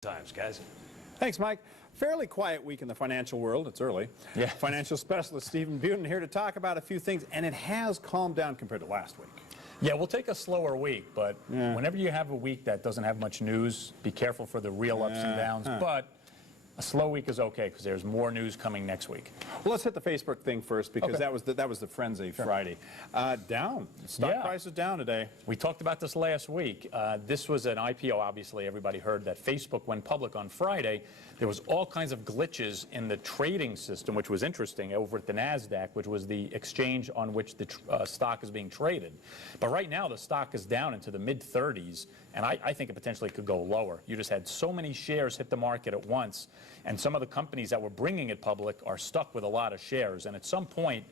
Times, guys. Thanks, Mike. Fairly quiet week in the financial world. It's early. Yeah. Financial specialist Stephen Budin here to talk about a few things, and it has calmed down compared to last week. Yeah, we'll take a slower week, but whenever you have a week that doesn't have much news, be careful for the real ups and downs. But a slow week is okay because there's more news coming next week. Well, let's hit the Facebook thing first because that was the frenzy Friday. Down. Stock price is down today. We talked about this last week. This was an IPO, obviously. Everybody heard that Facebook went public on Friday. There was all kinds of glitches in the trading system, which was interesting, over at the NASDAQ, which was the exchange on which the stock is being traded. But right now, the stock is down into the mid-30s, and I think it potentially could go lower. You just had so many shares hit the market at once, and some of the companies that were bringing it public are stuck with a lot of shares. And at some point,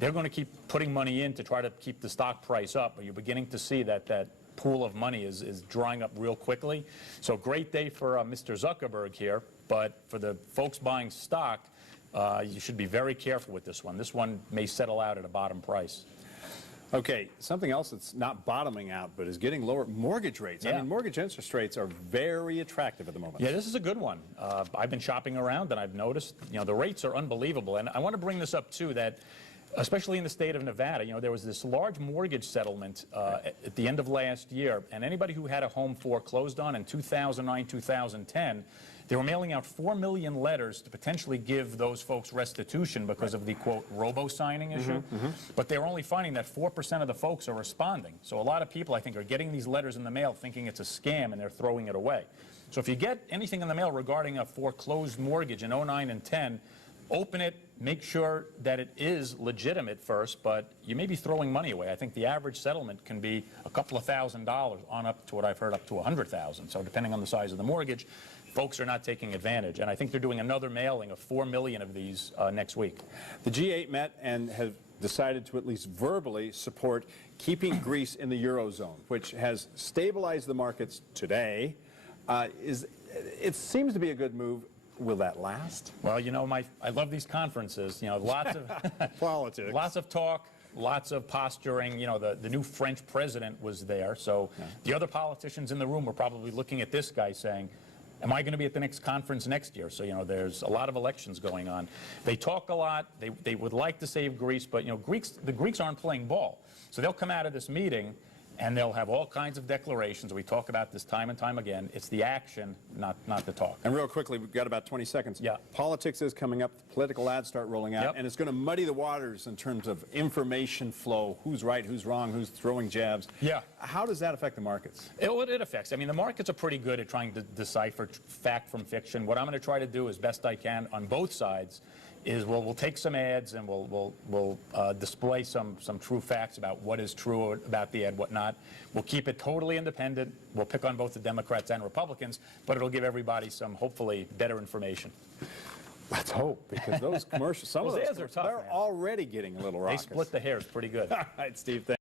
they're going to keep putting money in to try to keep the stock price up. But you're beginning to see that pool of money is drying up real quickly. So great day for Mr. Zuckerberg here. But for the folks buying stock, you should be very careful with this one. This one may settle out at a bottom price. Okay, something else that's not bottoming out but is getting lower, mortgage rates. I mean, mortgage interest rates are very attractive at the moment. Yeah, this is a good one. I've been shopping around and I've noticed, the rates are unbelievable. And I want to bring this up too, that especially in the state of Nevada, there was this large mortgage settlement at the end of last year, and anybody who had a home foreclosed on in 2009, 2010, they were mailing out 4 million letters to potentially give those folks restitution because of the, quote, robo-signing issue. But they were only finding that 4% of the folks are responding. So a lot of people, I think, are getting these letters in the mail thinking it's a scam and they're throwing it away. So if you get anything in the mail regarding a foreclosed mortgage in 09 and 10, open it, make sure that it is legitimate first, but you may be throwing money away. I think the average settlement can be a couple of $1,000s on up to what I've heard up to $100,000. So depending on the size of the mortgage, folks are not taking advantage. And I think they're doing another mailing of 4 million of these next week. The G8 met and have decided to at least verbally support keeping Greece in the Eurozone, which has stabilized the markets today. It seems to be a good move. Will that last? Well, I love these conferences. Lots of politics, lots of talk, lots of posturing. The new French president was there, so the other politicians in the room were probably looking at this guy saying, am I going to be at the next conference next year? So, there's a lot of elections going on. They talk a lot. They would like to save Greece, but, the Greeks aren't playing ball. So they'll come out of this meeting and they'll have all kinds of declarations. We talk about this time and time again. It's the action, not the talk. And real quickly, we've got about 20 seconds. Yeah. Politics is coming up. The political ads start rolling out. And it's going to muddy the waters in terms of information flow. Who's right, who's wrong, who's throwing jabs. Yeah. How does that affect the markets? It affects. I mean, the markets are pretty good at trying to decipher fact from fiction. What I'm going to try to do as best I can on both sides is we'll take some ads and we'll display some true facts about what is true about the ad, what not. We'll keep it totally independent. We'll pick on both the Democrats and Republicans, but it'll give everybody some, hopefully, better information. Let's hope, because those commercials, some of those ads are tough, they're already getting a little raucous. They split the hairs pretty good. All right, Steve, thanks.